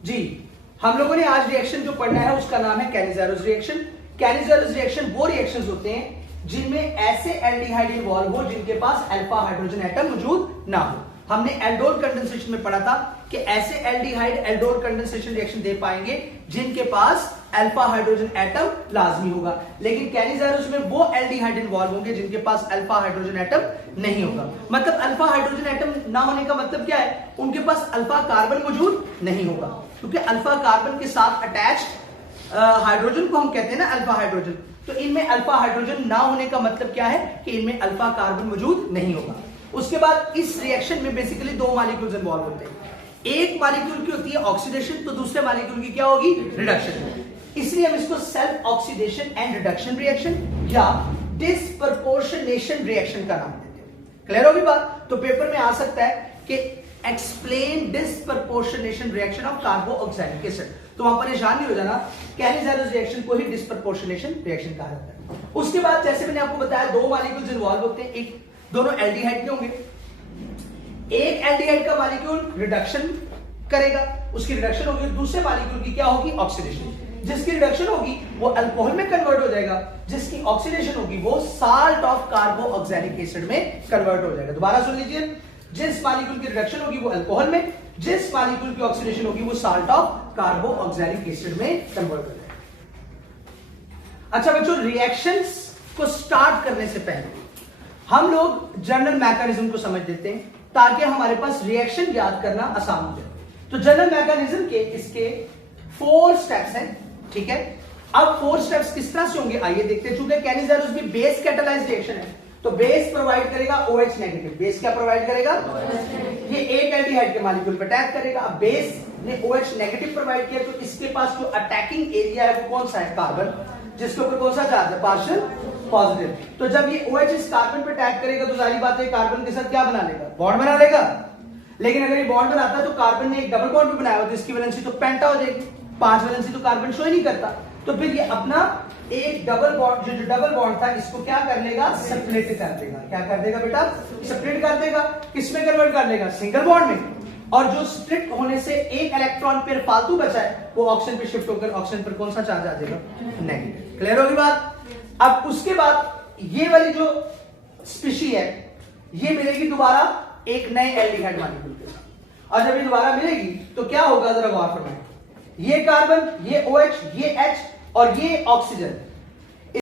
जी, हम लोगों ने आज रिएक्शन जो पढ़ना है उसका नाम है कैनिज़ारोस रिएक्शन। कैनिज़ारोस रिएक्शन वो रिएक्शंस होते हैं जिनमें ऐसे एल्डिहाइड इन्वॉल्व हो जिनके पास अल्फा हाइड्रोजन एटम मौजूद ना हो। हमने एल्डोल कंडेंसेशन में पढ़ा था कि ऐसे एल्डिहाइड एल्डोल कंडेंसेशन रिएक्शन दे पाएंगे जिनके पास अल्फा हाइड्रोजन एटम लाजमी होगा, लेकिन कैनिज़ारोस में वो एल्डिहाइड इन्वॉल्व होंगे जिनके पास अल्फा हाइड्रोजन एटम नहीं होगा। मतलब अल्फा हाइड्रोजन एटम ना होने का मतलब क्या है? उनके पास अल्फा कार्बन मौजूद नहीं होगा, क्योंकि अल्फा कार्बन के साथ अटैच्ड हाइड्रोजन को हम कहते हैं ना अल्फा हाइड्रोजन। तो इनमें अल्फा हाइड्रोजन ना होने का मतलब क्या है कि इनमें अल्फा कार्बन मौजूद नहीं होगा। उसके बाद इस रिएक्शन में बेसिकली दो मॉलिक्यूल्स इन्वॉल्व होते हैं। एक मॉलिक्यूल की होती है ऑक्सीडेशन, तो दूसरे मॉलिक्यूल की क्या होगी? रिडक्शन। इसलिए हम इसको self oxidation and reduction reaction या डिस्प्रपोर्शनेशन रिएक्शन का नाम देते हैं। क्लियर होगी बात? तो पेपर में आ सकता है कि explain disproportionation reaction of carboxylic acid, तो वहां परेशान नहीं हो जाना, कैनिज़ारोस रिएक्शन को ही डिस्प्रपोर्शनेशन रिएक्शन कहा जाता है। उसके बाद जैसे मैंने आपको बताया दो मॉलिक्यूल्स इन्वॉल्व होते हैं, एक दोनों एल्डिहाइड के होंगे। एक एल्डिहाइड का मॉलिक्यूल रिडक्शन करेगा, उसकी रिडक्शन होगी, दूसरे मॉलिक्यूल की क्या होगी? ऑक्सीडेशन। जिसकी रिडक्शन होगी वो अल्कोहल में कन्वर्ट हो जाएगा, जिसकी ऑक्सीडेशन होगी वो साल्ट ऑफ कार्बोऑक्सिलिक एसिड में कन्वर्ट हो जाएगा। दोबारा सुन लीजिए, जिस मॉलिक्यूल की रिडक्शन होगी वो अल्कोहल में, जिस मॉलिक्यूल की ऑक्सीडेशन होगी वो साल्ट ऑफ कार्बोऑक्सिलिक एसिड में कन्वर्ट हो जाएगा। अच्छा बच्चों, रिएक्शंस को स्टार्ट करने से पहले हम लोग जनरल मैकेनिज्म को समझ लेते हैं ताकि हमारे पास रिएक्शन याद करना आसान हो जाए। तो जनरल मैकेनिज्म के इसके 4 स्टेप्स हैं, ठीक है। अब 4 स्टेप्स किस तरह से होंगे आइए देखते हैं। चूंकि कैनिज़ारोस में बेस कैटालाइज्ड रिएक्शन है तो बेस प्रोवाइड करेगा OH नेगेटिव। बेस क्या प्रोवाइड करेगा? ये एक एल्डिहाइड के मॉलिक्यूल पर अटैक करेगा। अब बेस ने OH नेगेटिव प्रोवाइड किया तो इसके पास जो अटैकिंग एरिया है वो कौन सा है? कार्बन, जिसके ऊपर कौन सा चार्ज है? Partial positive. तो जब ये OH इस कार्बन पर अटैक करेगा तो जाहिर बात है कार्बन के साथ क्या बना लेगा? बॉन्ड बना लेगा। लेकिन अगर ये बॉन्ड बनाता है तो कार्बन ने एक डबल बॉन्ड भी बनाया तो इसकी वैलेंसी तो पेंटा हो जाएगी। 5 वैलेंसी तो कार्बन शो ही नहीं करता, तो फिर ये अपना एक डबल बॉन्ड जो डबल बॉन्ड था इसको क्या कर लेगा? सेपरेट कर देगा। क्या कर देगा बेटा? सेपरेट कर देगा। किसमें कन्वर्ट कर लेगा? सिंगल बॉन्ड में। और जो स्प्लिट होने से एक इलेक्ट्रॉन पेयर फालतू बचा है वो ऑक्सीजन पे शिफ्ट होकर ऑक्सीजन पर कौन सा चार्ज आ जाएगा? नेगेटिव। क्लियर होगी बात? अब उसके बाद ये वाली जो स्पीशी है ये मिलेगी दोबारा एक नए एल्डिहाइड मॉलिक्यूल के साथ, और जब ये दोबारा मिलेगी तो क्या होगा? जरा गौर फरमाएं। ये कार्बन, ये OH, ये H और ये ऑक्सीजन